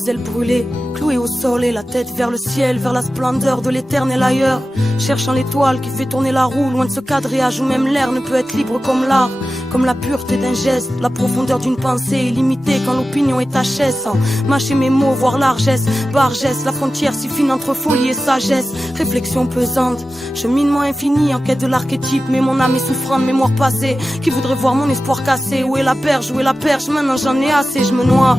les ailes brûlées, clouées au sol et la tête vers le ciel, vers la splendeur de l'éternel ailleurs. Cherchant l'étoile qui fait tourner la roue, loin de ce quadrillage où même l'air ne peut être libre comme l'art. Comme la pureté d'un geste, la profondeur d'une pensée illimitée quand l'opinion est HS. Sans mâcher mes mots, voir largesse, bargesse, la frontière si fine entre folie et sagesse. Réflexion pesante, cheminement infini en quête de l'archétype. Mais mon âme est souffrante, mémoire passée, qui voudrait voir mon espoir cassé. Où est la perche, où est la perche, maintenant j'en ai assez, je me noie.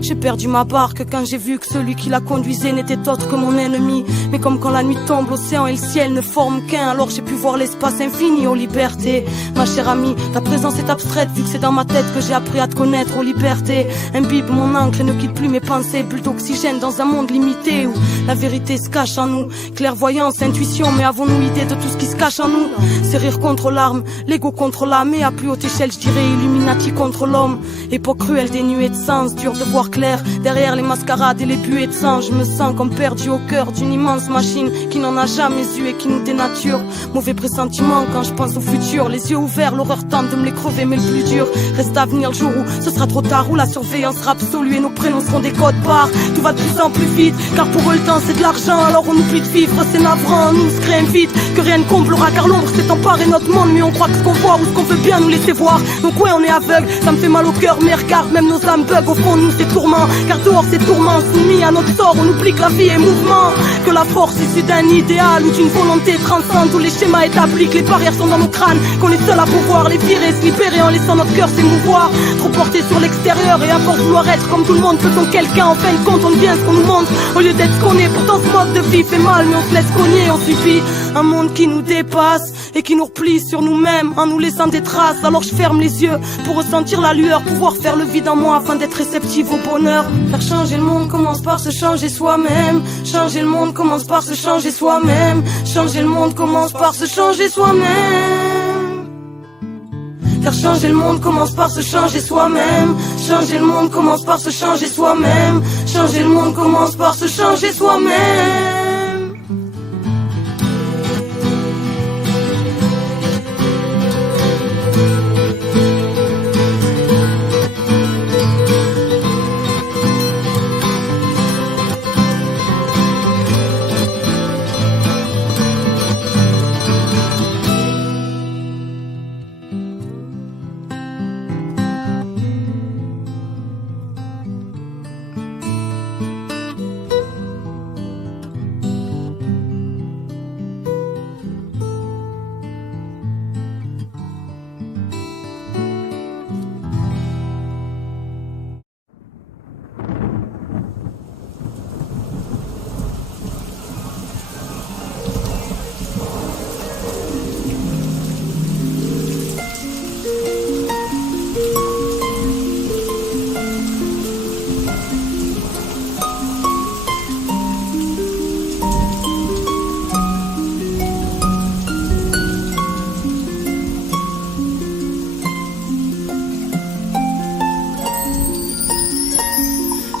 J'ai perdu ma barque quand j'ai vu que celui qui la conduisait n'était autre que mon ennemi. Mais comme quand la nuit tombe, l'océan et le ciel ne forment qu'un, alors j'ai pu voir l'espace infini aux libertés. Ma chère amie, ta présence est abstraite vu que c'est dans ma tête que j'ai appris à te connaître aux libertés. Imbibe mon encre et ne quitte plus mes pensées, bulle d'oxygène dans un monde limité où la vérité se cache en nous. Clairvoyance, intuition, mais avons-nous idée de tout ce qui se cache en nous? C'est rire contre l'arme, l'ego contre l'âme, et à plus haute échelle je dirais Illuminati contre l'homme. Époque cruelle dénuée de sens, dur de voir clair derrière les mascarades et les buées de sang. Je me sens comme perdu au cœur d'une immense machine qui n'en a jamais eu et qui nous dénature. Mauvais pressentiment quand je pense au futur, les yeux ouverts, l'horreur tente de me les crever, mais le plus dur reste à venir, le jour où ce sera trop tard, où la surveillance sera absolue et nos prénoms seront des codes barres. Tout va de plus en plus vite, car pour eux le temps c'est de l'argent, alors on oublie de vivre, c'est navrant. Nous se crée vite que rien ne comblera, car l'ombre s'est emparée notre monde, mais on croit que ce qu'on voit ou ce qu'on veut bien nous laisser voir. Donc ouais, on est aveugle, ça me fait mal au cœur, mais regarde, même nos âmes bug, au fond nous c'est tourment, car dehors c'est tourment, soumis à notre sort, on oublie que la vie est mouvement, que la force issue d'un idéal ou d'une volonté transcende tous les schémas établis, que les barrières sont dans nos crânes, qu'on est seul à pouvoir les virer, se libérer en laissant notre cœur s'émouvoir, trop porté sur l'extérieur et à force vouloir être comme tout le monde, faisons quelqu'un, en fin de compte on devient ce qu'on nous montre, au lieu d'être ce qu'on est. Pourtant ce mode de vie fait mal, mais on se laisse cogner, on subit un monde qui nous dépasse et qui nous replie sur nous-mêmes en nous laissant des traces. Alors je ferme les yeux pour ressentir la lueur, pouvoir faire le vide en moi afin d'être réceptif au bonheur. Faire changer le monde commence par se changer soi-même. Changer le monde commence par se changer soi-même. Changer le monde commence par se changer soi-même. Faire changer le monde commence par se changer soi-même. Changer le monde commence par se changer soi-même. Changer le monde commence par se changer soi-même.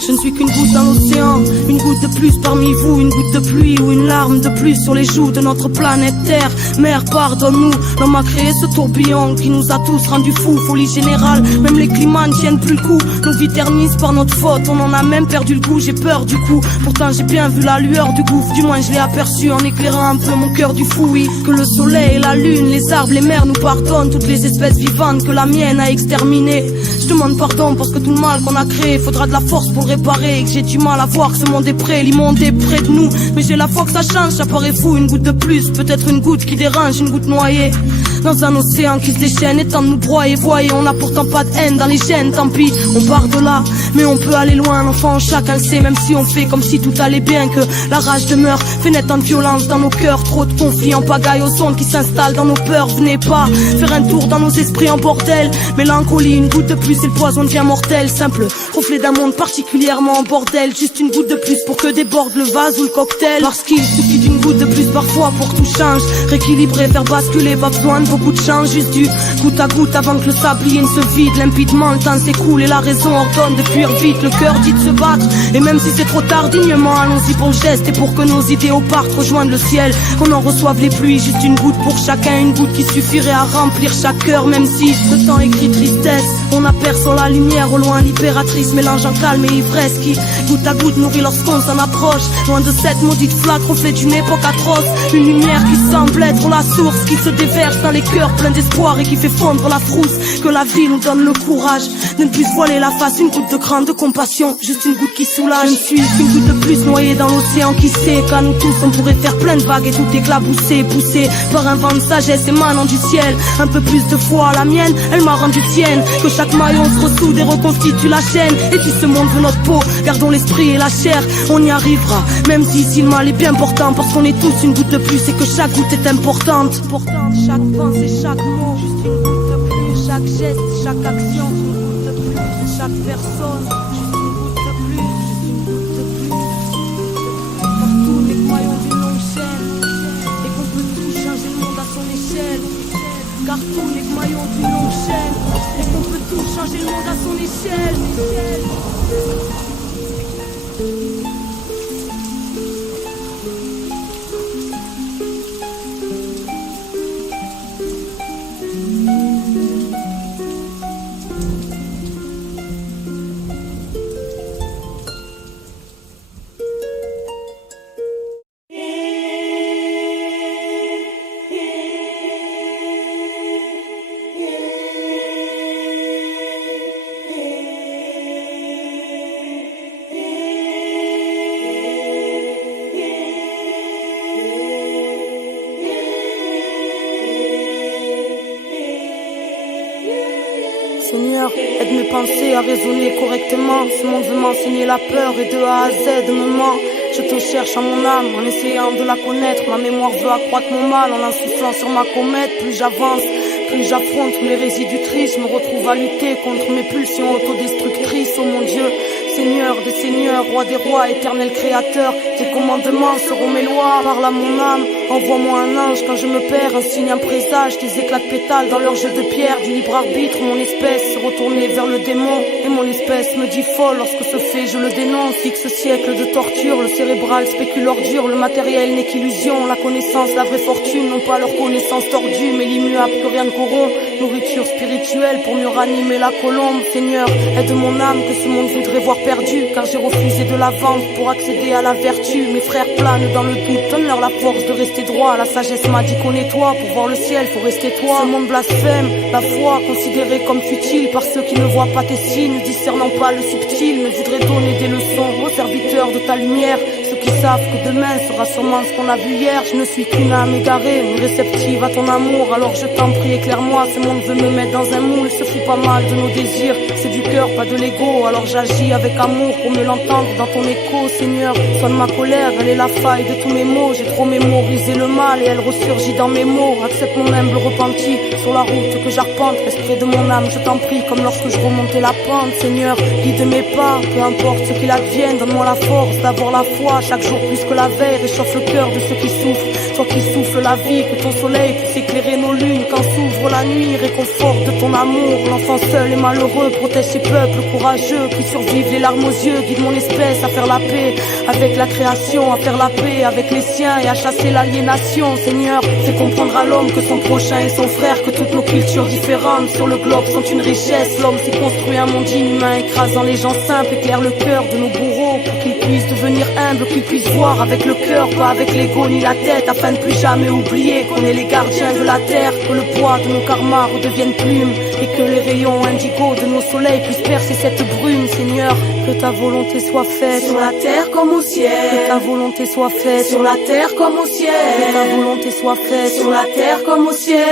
Je ne suis qu'une goutte dans l'océan, une goutte de plus parmi vous, une goutte de pluie ou une larme de plus sur les joues de notre planète Terre. Mère, pardonne-nous, l'homme a créé ce tourbillon qui nous a tous rendus fous. Folie générale, même les climats ne tiennent plus le coup. Nos vies ternissent par notre faute, on en a même perdu le goût. J'ai peur du coup, pourtant j'ai bien vu la lueur du gouffre. Du moins je l'ai aperçu en éclairant un peu mon cœur du fou. Oui, que le soleil, la lune, les arbres, les mers nous pardonnent. Toutes les espèces vivantes que la mienne a exterminées. Je demande pardon parce que tout le mal qu'on a créé, faudra de la force pour le réparer. Et que j'ai du mal à voir que ce monde est prêt, l'immonde est près de nous. Mais j'ai la foi que ça change, ça paraît fou. Une goutte de plus, peut-être une goutte qui dérange, une goutte noyée dans un océan qui se déchaîne et tente de nous broyer. Voyez, on n'a pourtant pas de haine dans les gènes, tant pis, on part de là, mais on peut aller loin. L'enfant, chacun le sait, même si on fait comme si tout allait bien. Que la rage demeure, fait naître en violence dans nos cœurs. Trop de conflits en pagaille aux ondes qui s'installent dans nos peurs. Venez pas faire un tour dans nos esprits en bordel. Mélancolie, une goutte de plus et le poison devient mortel. Simple reflet d'un monde particulièrement en bordel. Juste une goutte de plus pour que déborde le vase ou le cocktail. Parce qu'il suffit d'une goutte de plus parfois pour que tout change. Rééquilibrer, faire basculer, pas besoin de beaucoup de change. Juste du goutte à goutte avant que le sablier ne se vide. Limpidement, le temps s'écoule et la raison ordonne de fuir vite. Le cœur dit de se battre, et même si c'est trop tard, dignement, allons-y pour le geste. Et pour que nos idéaux partent rejoindre le ciel, qu'on en reçoive les pluies. Juste une goutte pour chacun, une goutte qui suffirait à remplir chaque cœur. Même si le temps écrit tristesse, on aperçoit la lumière au loin, l'impératrice mélangeant calme et ivresse qui goutte à goutte nourrit lorsqu'on s'en approche. Loin de cette maudite flaque, reflet d'une époque atroce. Une lumière qui semble être la source, qui se déverse dans les cœurs pleins d'espoir et qui fait fondre la frousse. Que la vie nous donne le courage de ne plus se voiler la face. Une goutte de grande compassion, juste une goutte qui soulage. Je ne suis qu'une goutte de plus noyée dans l'océan qui sait qu'à nous tous on pourrait faire plein de vagues et tout éclabousser, poussé par un vent de sagesse émanant du ciel. Un peu plus de foi à la mienne, elle m'a rendu tienne. Que chaque maillon se ressoude et reconstitue la chaîne. Et si ce monde veut notre peau, gardons l'esprit et la chair, on y arrivera. Même si ici le mal est bien portant, parce qu'on est tous une goutte de plus et que chaque goutte est importante. Importante, chaque pensée, chaque mot, juste une goutte de plus. Chaque geste, chaque action, une goutte de plus. Chaque personne, juste une goutte de plus. Juste une goutte de plus. Partout les maillons d'une longue chaîne, et qu'on peut tout changer le monde à son échelle. Car tous les maillons d'une longue chaîne, et qu'on peut tout changer le monde à son échelle. Seigneur, aide mes pensées à raisonner correctement. Ce monde veut m'enseigner la peur et de A à Z me ment. Je te cherche en mon âme en essayant de la connaître. Ma mémoire veut accroître mon mal en insoufflant sur ma comète. Plus j'avance, plus j'affronte mes résidus tristes. Je me retrouve à lutter contre mes pulsions autodestructrices. Oh mon Dieu, Seigneur des seigneurs, roi des rois, éternel créateur, tes commandements seront mes lois. Parle à mon âme, envoie-moi un ange quand je me perds, un signe, un présage, des éclats de pétales dans leur jeu de pierre, du libre arbitre, mon espèce se retourner vers le démon. Et mon espèce me dit folle lorsque ce fait je le dénonce. X siècle de torture, le cérébral spécule ordure, le matériel n'est qu'illusion, la connaissance, la vraie fortune, non pas leur connaissance tordue, mais l'immuable que rien ne corrompt. Nourriture spirituelle pour mieux ranimer la colombe. Seigneur, aide mon âme que ce monde voudrait voir perdu, car j'ai refusé de la vendre pour accéder à la vertu. Mes frères planent dans le doute, donne-leur la force de rester droit. La sagesse m'a dit qu'on est toi, pour voir le ciel faut rester toi. Ce monde blasphème, la foi considérée comme futile par ceux qui ne voient pas tes signes, discernant pas le subtil, mais voudraient donner des leçons aux serviteurs de ta lumière. Ceux qui savent que demain sera sûrement ce qu'on a vu hier. Je ne suis qu'une âme égarée, mais réceptive à ton amour. Alors je t'en prie, éclaire-moi, ce monde veut me mettre dans un moule. Se fout pas mal de nos désirs, c'est du cœur, pas de l'ego. Alors j'agis avec amour pour me l'entendre dans ton écho. Seigneur, soigne ma colère, elle est la faille de tous mes mots. J'ai trop mémorisé le mal et elle ressurgit dans mes mots. Accepte mon humble repenti sur la route que j'arpente. Reste près de mon âme, je t'en prie, comme lorsque je remontais la pente. Seigneur, guide mes pas, peu importe ce qu'il advienne. Donne-moi la force d'avoir la foi, chaque jour plus que la veille. Réchauffe le cœur de ceux qui souffrent, toi qui souffles la vie. Que ton soleil puisse éclairer nos lunes quand s'ouvre la nuit. Réconforte de ton amour l'enfant seul et malheureux. Protège ces peuples courageux qui survivent les larmes aux yeux. Guide mon espèce à faire la paix avec la création, à faire la paix avec les siens et à chasser l'aliénation. Seigneur, fais comprendre à l'homme que son prochain est son frère, que toutes nos cultures différentes sur le globe sont une richesse. L'homme s'est construit un monde inhumain, écrasant les gens simples. Éclaire le cœur de nos bourreaux pour qu'ils puissent devenir humbles, qu'ils puissent voir avec le cœur, pas avec l'ego ni la tête, afin de plus jamais oublier qu'on est les gardiens de la terre. Que le poids de nos karmas redevienne plume et que les rayons indigo de nos soleils puissent percer cette brume. Seigneur, que ta volonté soit faite sur la terre comme au ciel. Que ta volonté soit faite sur la terre comme au ciel. Que ta volonté soit faite sur la terre comme au ciel.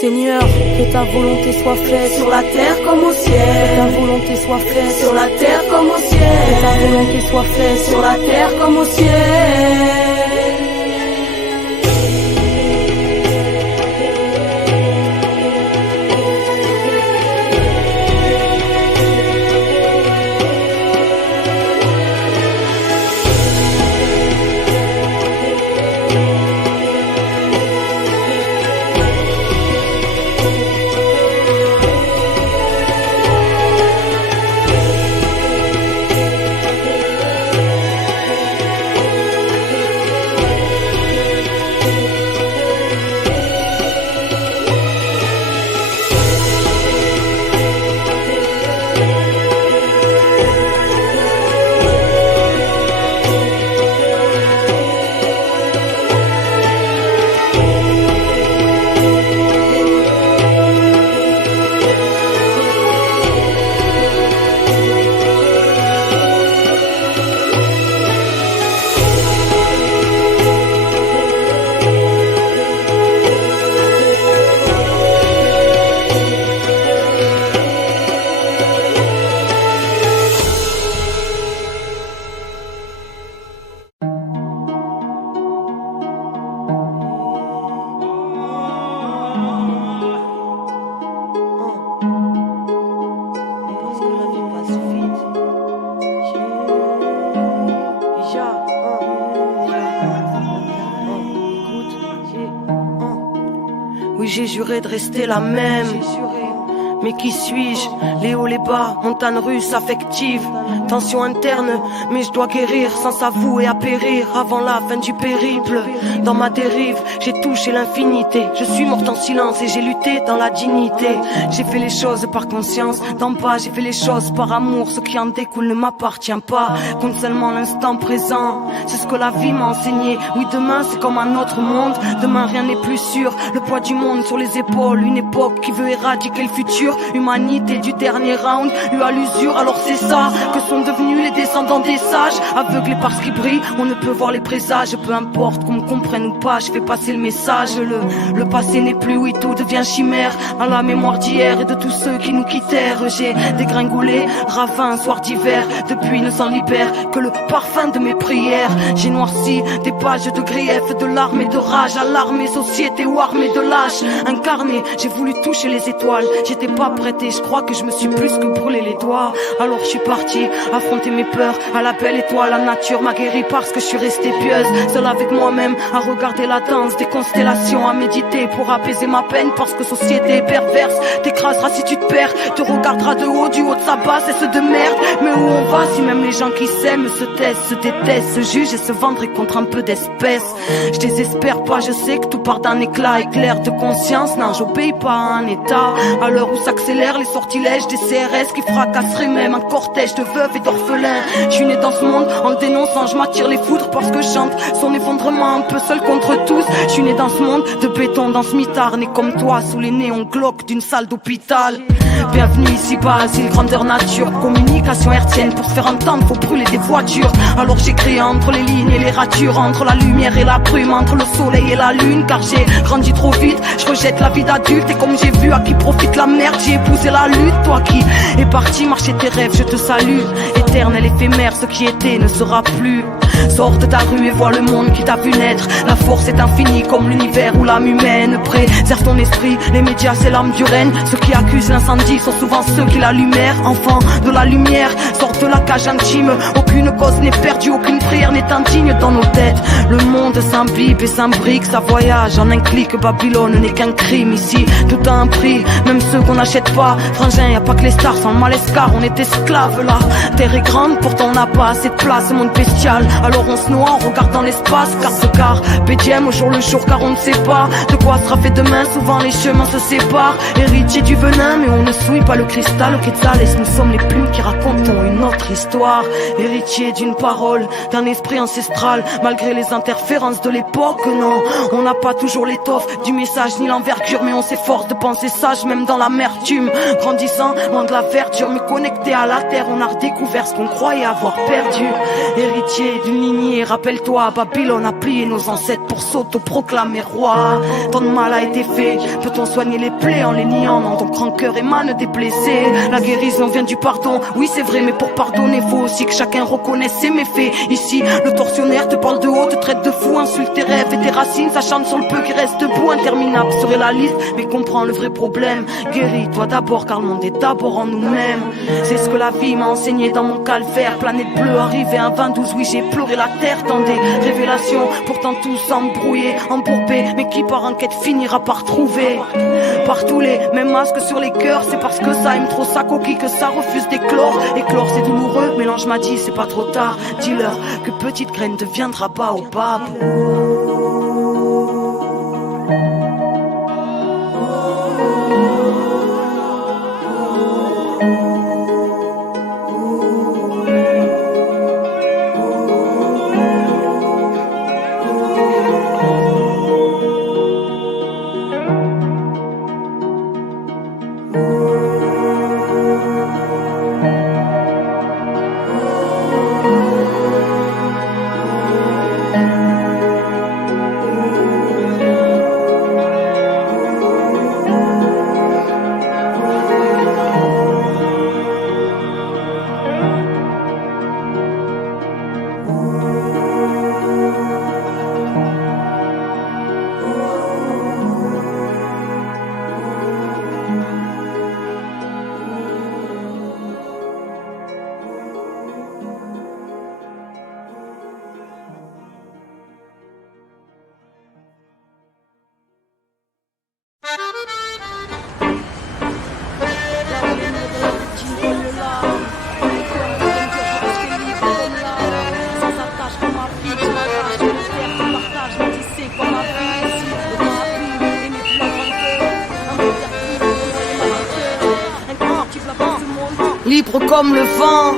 Seigneur, que ta volonté soit faite sur la terre comme au ciel. Que ta volonté soit faite sur la terre comme au ciel. Que ta volonté soit faite sur la terre comme au ciel. Oui, j'ai juré de rester la même. Mais qui suis-je? Les hauts, les bas, montagne russe affective. Tension interne, mais je dois guérir sans s'avouer à périr avant la fin du périple. Dans ma dérive, j'ai touché l'infinité. Je suis morte en silence et j'ai lutté dans la dignité. J'ai fait les choses par conscience, d'en bas j'ai fait les choses par amour. Ce qui en découle ne m'appartient pas, compte seulement l'instant présent. C'est ce que la vie m'a enseigné. Oui, demain c'est comme un autre monde. Demain rien n'est plus sûr. Le poids du monde sur les épaules. Une époque qui veut éradiquer le futur. Humanité du dernier round, lui à l'usure, alors c'est ça que sont devenus les descendants des sages. Aveuglés par ce qui brille, on ne peut voir les présages. Peu importe qu'on me comprenne ou pas, je fais passer le message. Le passé n'est plus, oui, tout devient chimère. À la mémoire d'hier et de tous ceux qui nous quittèrent. J'ai dégringolé, ravin, soir d'hiver. Depuis ne s'en libère que le parfum de mes prières. J'ai noirci des pages de grief, de larmes et de rage. Alarmé, société ou armée de lâches. Incarné, j'ai voulu toucher les étoiles. J'étais pas prête et je crois que je me suis plus que brûlé les doigts. Alors je suis partie affronter mes peurs. À la belle étoile, la nature m'a guéri parce que je suis restée pieuse. Seule avec moi-même, à regarder la danse des constellations, à méditer pour apaiser ma peine. Parce que société est perverse, t'écraseras si tu te perds. Te regardera de haut, du haut de sa base, et ce de merde. Mais où on va si même les gens qui s'aiment se taisent, se détestent, se jugent et se vendraient contre un peu d'espèces? Je désespère pas, je sais que tout part d'un éclat éclair de conscience. Non, j'obéis pas à un état. À l'heure où s'accélèrent les sortilèges des CRS qui fracasseraient même un cortège de veuves et d'orphelins. Je suis né dans ce monde en le dénonçant, je m'attire les foudres parce que je chante son effondrement un peu seul contre tous. Je suis né dans ce monde de béton, dans ce mitard, né comme toi sous les néons glauques d'une salle d'hôpital. Bienvenue ici-bas, asile grandeur nature. Communication hertzienne, pour se faire entendre faut brûler des voitures. Alors j'écris entre les lignes et les ratures, entre la lumière et la brume, entre le soleil et la lune. Car j'ai grandi trop vite, je rejette la vie d'adulte. Et comme j'ai vu à qui profite la merde, j'ai épousé la lutte. Toi qui es parti marcher tes rêves, je te salue. Éternel, éphémère, ce qui était ne sera plus. Sors de ta rue et vois le monde qui t'a vu naître. La force est infinie comme l'univers ou l'âme humaine. Préserve ton esprit, les médias c'est l'arme du règne. Ceux qui accusent l'incendie sont souvent ceux qui l'allumèrent. Enfants de la lumière, sors de la cage intime. Aucune cause n'est perdue, aucune prière n'est indigne dans nos têtes. Le monde s'imbibe et s'imbrique, ça voyage en un clic. Babylone n'est qu'un crime ici, tout a un prix, même ceux qu'on n'achète pas. Frangin, y a pas que les stars sans malescar, on est esclaves là. Terre est grande, pourtant on n'a pas assez de place, monde bestial. Alors on se noie en regardant l'espace, car BDM au jour le jour, car on ne sait pas de quoi sera fait demain. Souvent les chemins se séparent, héritier du venin, mais on ne souille pas le cristal. Au Quetzal, et nous sommes les plumes qui racontons une autre histoire. Héritier d'une parole, d'un esprit ancestral, malgré les interférences de l'époque. Non, on n'a pas toujours l'étoffe du message ni l'envergure, mais on s'efforce de penser sage même dans l'amertume. Grandissant, loin de la verdure, mais connecté à la terre, on a redécouvert ce qu'on croyait avoir perdu. Héritier d'une lignée, rappelle-toi, Babylone a plié nos ancêtres pour s'auto-proclamer roi. Tant de mal a été fait, peut-on soigner les plaies en les niant? Non, ton grand cœur émane des blessés. La guérison vient du pardon, oui c'est vrai, mais pour pardonner faut aussi que chacun reconnaisse ses méfaits. Ici, le tortionnaire te parle de haut, te traite de fou, insulte tes rêves et tes racines, s'acharne sur le peu qui reste debout. Interminable serait la liste, mais comprends le vrai problème. Guéris-toi d'abord, car le monde est d'abord en nous-mêmes. C'est ce que la vie m'a enseigné dans mon calvaire. Planète bleue, arrivé un 22, oui j'ai pleuré la terre dans des révélations. Pourtant tous embrouillés, embourbés, mais qui par enquête finira par trouver. Partout les mêmes masques sur les cœurs, c'est parce que ça aime trop sa coquille que ça refuse d'éclore. Éclore c'est douloureux, mélange m'a dit c'est pas trop tard. Dis-leur que petite graine deviendra baobab. libre comme le vent.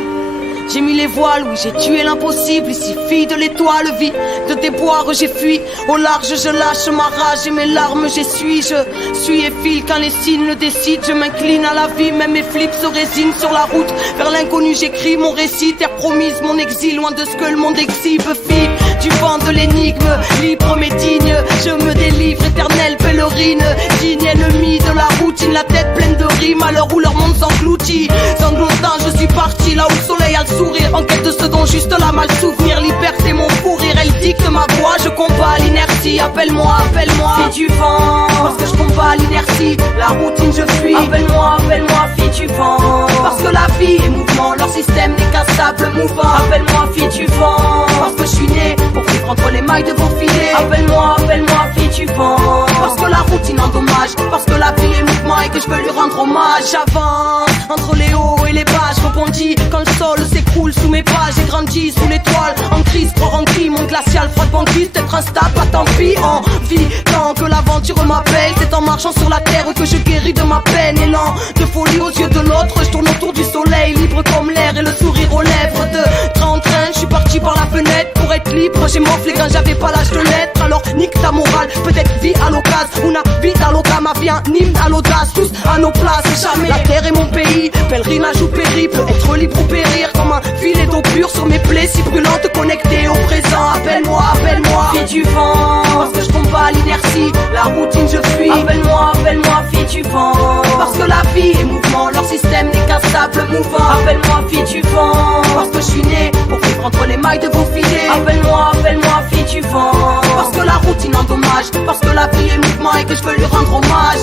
J'ai mis les voiles, oui j'ai tué l'impossible. Ici fille de l'étoile, vie de déboire, j'ai fui. Au large je lâche ma rage et mes larmes j'essuie. Je suis et file quand les signes le décident. Je m'incline à la vie, même mes flips se résignent. Sur la route vers l'inconnu j'écris mon récit. Terre promise, mon exil, loin de ce que le monde exhibe. Fille du vent de l'énigme, libre mais digne. Je me délivre, éternelle pèlerine. Digne ennemi de la routine, la tête pleine de rimes. À l'heure où leur monde s'engloutit, sanglotant je suis parti là où le soleil a le sourire, en quête de ce dont juste la mal souvenir. Liberté mon fou rire, elle dicte ma voix. Je combats l'inertie, appelle-moi, appelle-moi fille du vent, parce que je combats l'inertie, la routine je fuis. Appelle-moi, appelle-moi fille du vent, parce que la vie est mouvement, leur système n'est qu'un sable mouvant. Appelle-moi fille du vent, parce que je suis né pour vivre entre les mailles de vos filets. Appelle-moi, appelle-moi fille du vent, parce que la routine endommage, parce que la vie est mouvement et que je veux lui rendre hommage. J'avance entre les hauts et les bas, je rebondis quand le sol s'écroule sous mes pas. J'ai grandi sous l'étoile, en crise, croire en cri, mon glacial, froid de banquise, peut-être instable, pas tant pis. En vie, tant que l'aventure m'appelle, c'est en marchant sur la terre que je guéris de ma peine. Élan de folie aux yeux de l'autre, je tourne autour du soleil, libre comme l'air et le sourire aux lèvres. De train en train, je suis parti par la fenêtre pour être libre. J'ai morflé quand j'avais pas l'âge de l'être. Alors nique ta morale, peut-être vie à l'occasion, una vie à l'occasion, ma vie un hymne à l'audace. Tous à nos places, jamais la terre est mon pays, pèlerinage ou périple, être libre ou périr comme un filet d'eau pure sur mes plaies si brûlantes, connectées au présent. Appelle-moi, appelle-moi fille du vent, parce que je combats l'inertie, la routine je fuis. Appelle-moi, appelle-moi fille du vent, parce que la vie est mouvement, leur système n'est qu'un sable mouvant. Appelle-moi fille du vent, parce que je suis né pour vivre entre les mailles de vos filets. Appelle-moi, appelle-moi fille du vent, parce que la routine endommage, parce que la vie est mouvement et que je veux lui rendre hommage.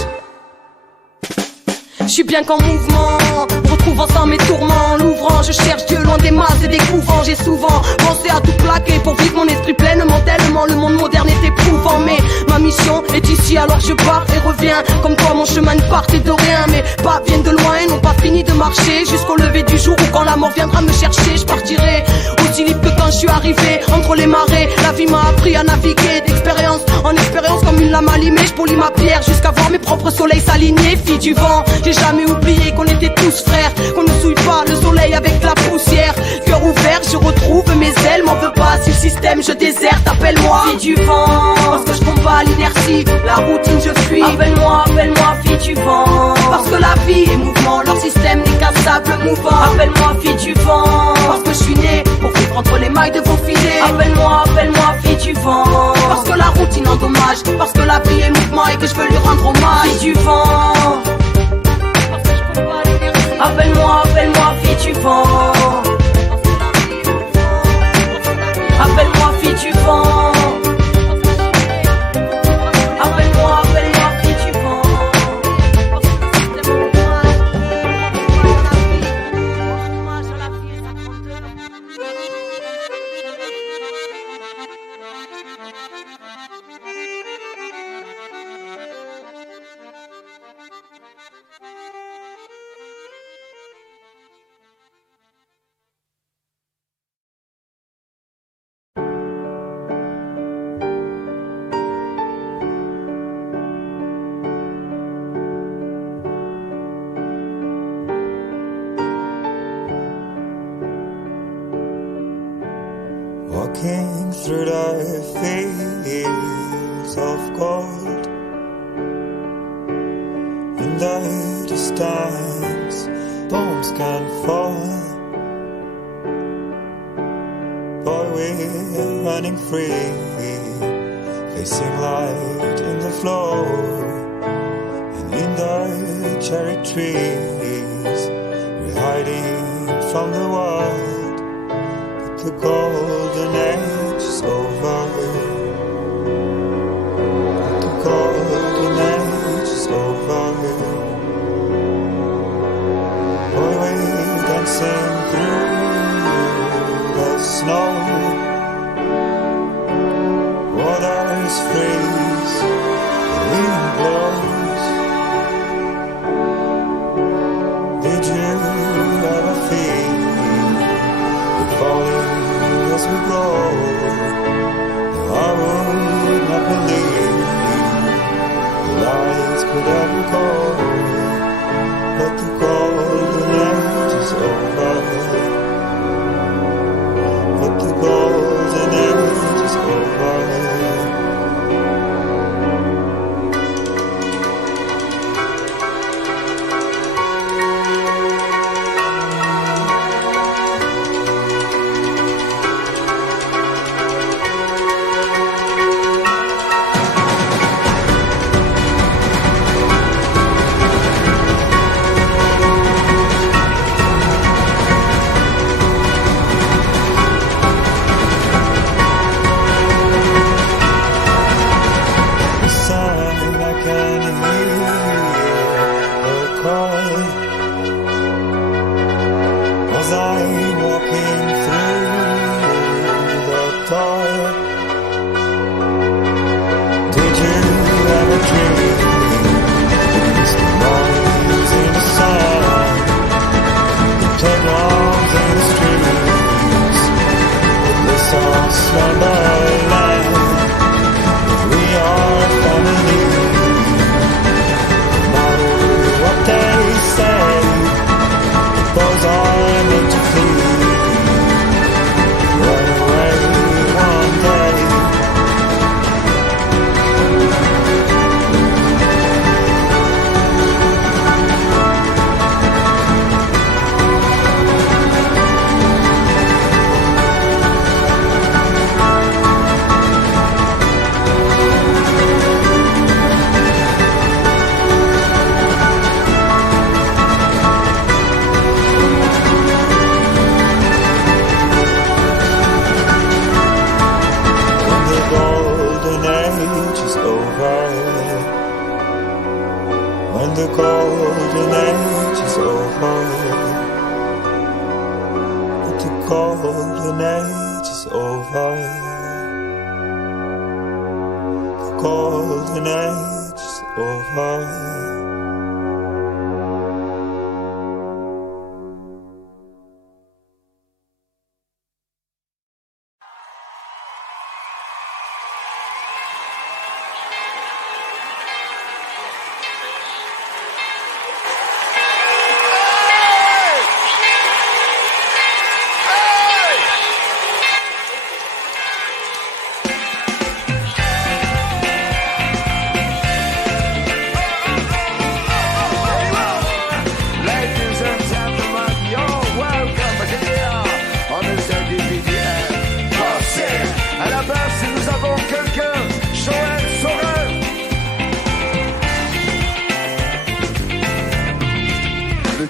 Je suis bien qu'en mouvement, retrouvant sans mes tourments. L'ouvrant, je cherche Dieu loin des masses et des couvents. J'ai souvent pensé à tout plaquer pour vivre mon esprit pleinement. Tellement le monde moderne est éprouvant, mais ma mission est ici alors je pars et reviens. Comme toi mon chemin ne partait de rien, mes pas viennent de loin et n'ont pas fini de marcher. Jusqu'au lever du jour où quand la mort viendra me chercher, je partirai aussi libre que quand je suis arrivé. Entre les marées, la vie m'a appris à naviguer d'expérience en expérience comme une lame allumée. Je polis ma pierre jusqu'à voir mes propres soleils s'aligner. Fille du vent, j'ai jamais oublié qu'on était tous frères, qu'on ne souille pas le soleil avec la poussière. Cœur ouvert, je retrouve mes ailes, m'en veux pas si le système je déserte. Appelle-moi fille du vent, parce que je combats l'inertie, la routine je fuis. Appelle-moi, appelle-moi fille du vent, parce que la vie est mouvement, leur système n'est qu'un sable mouvant. Appelle-moi fille du vent, parce que je suis né pour vivre entre les mailles de vos filets. Appelle-moi, appelle-moi fille du vent, parce que la routine endommage, parce que la vie est mouvement et que je veux lui rendre hommage. Fille du vent, appelle-moi, appelle-moi fille du vent, appelle-moi fille du vent, appelle-moi, appelle-moi fille du vent. Walking through the fields of gold, in the distance bombs can fall. Boy, we're running free, facing light in the floor, and in the cherry trees we're hiding from the world. The golden age is over. The golden age is over. Boy, we're dancing through the snow. Waters freeze, the wind blows. Did you ever feel falling as we grow? No, I would not believe the lights could ever go, but the golden age is over. slumberland. We are family. No matter what they say, those are meant to flee. Run away one day. When the golden age is over, but the golden age is over, the golden age is over.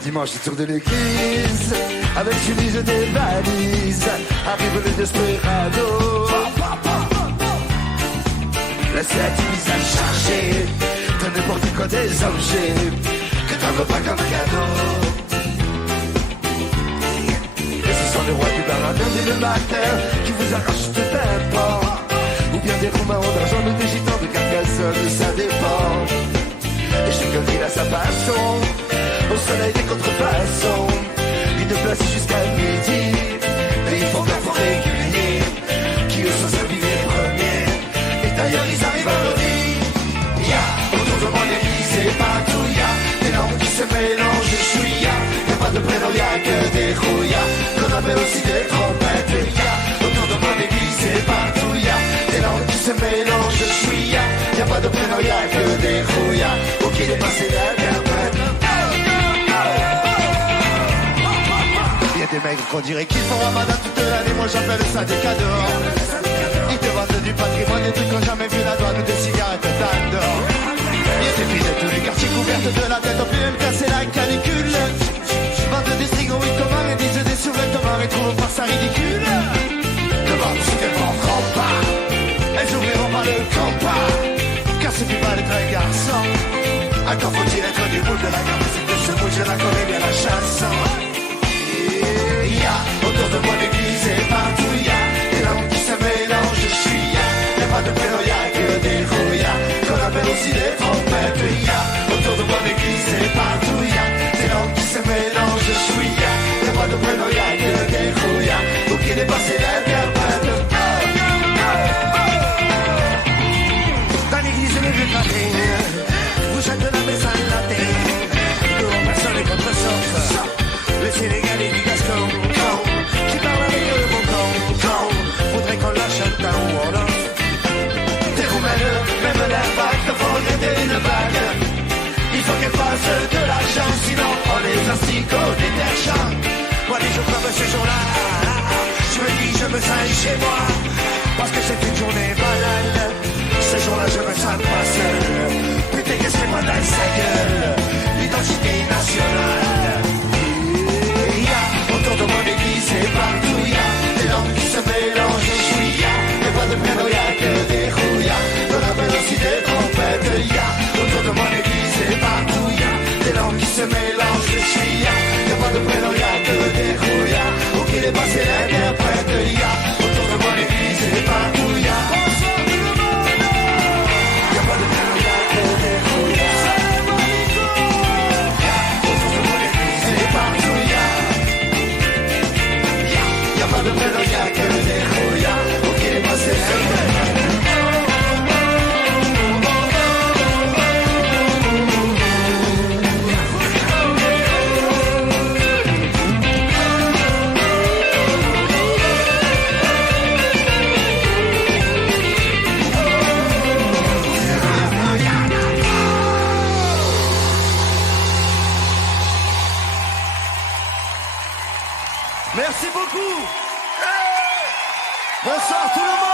Dimanche, tour de l'église, avec Julie, je dévalise, arrive le desperado. La satise a chargé de n'importe quoi des objets que t'en veux pas comme cadeau. Et ce sont les rois du baradin et le matin qui vous arrachent tout un pan. Ou bien des roumains d'argent ou des gitans de Carcassonne, ça dépend. Et chacun il a sa façon. Au soleil des contrefaçons, une place jusqu'à midi. Et ils font un fort régulier, qui eux sont servis les premiers. Et d'ailleurs ils arrivent à l'ONI. Y'a autour de moi l'église et partout y'a des langues qui se mélangent, chouïa. Y'a pas de prénom, y'a que des rouillas, qu'on appelle aussi des trompettes. Y'a autour de moi l'église et partout y'a des langues qui se mélangent, chouïa. Y'a pas de prénom, y'a que des rouillas, pour qu'il est passé l'interprète. Des mecs qu'on dirait qu'ils font ramadan toute l'année, moi j'appelle ça des cadeaux. Ils te vendent du patrimoine, des trucs qu'on jamais vu la douane, ou des cigarettes d'or. Y'a des filles de tous les quartiers couvertes de la tête, on peut même casser la canicule. Vendent des strings au comment et disent des sous-vêtements et trouvent pas ça ridicule. Devant tout ce qu'elles comprennent pas, elles ouvriront pas le compas, car c'est plus mal d'être un garçon. Encore faut-il être du bout de la capacité de ce bout, je la connais bien la chanson. Autour de moi l'église et partout y'a des langues qui se mélangent, je suis y'a pas de prénom, y'a que des rouillas, qu'on appelle aussi des trompettes. Y'a autour de moi l'église et partout y'a des langues qui se mélangent, je suis y'a pas de prénom, y'a que des rouillas, où qu'il est passé l'interprète. Dans l'église le vieux craqué, vous chantez la messe en latin, nous personne est contre sauf le Sénégalais du Gaston, qui parle avec le bon con, faudrait qu'on la chante en Wolof. Des Roumaines, même l'air vague, te font regretter une bague. Il faut qu'elle fasse de l'argent, sinon on les asticot des terres. Moi les jours comme ce jour-là, je me dis je me sens chez moi, parce que c'est une journée banale. Ce jour-là je me sens pas seul, putain qu'est-ce que moi dans sa gueule, l'identité nationale. Autour de mon église et partout y'a des langues qui se mélangent, je suis y'a pas de prénom, y'a que des rouillas, qu'on appelle aussi des trompettes. Y'a autour de mon église et partout y'a des langues qui se mélangent, je suis y'a pas de prénom, y'a que des rouillas, où qu'il est passé l'interprète. Y'a autour de mon église et partout y'a pas de prénom, y'a que des rouillas. Merci beaucoup. Bonsoir tout le monde.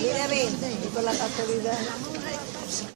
Mira, ven, y con la casualidad.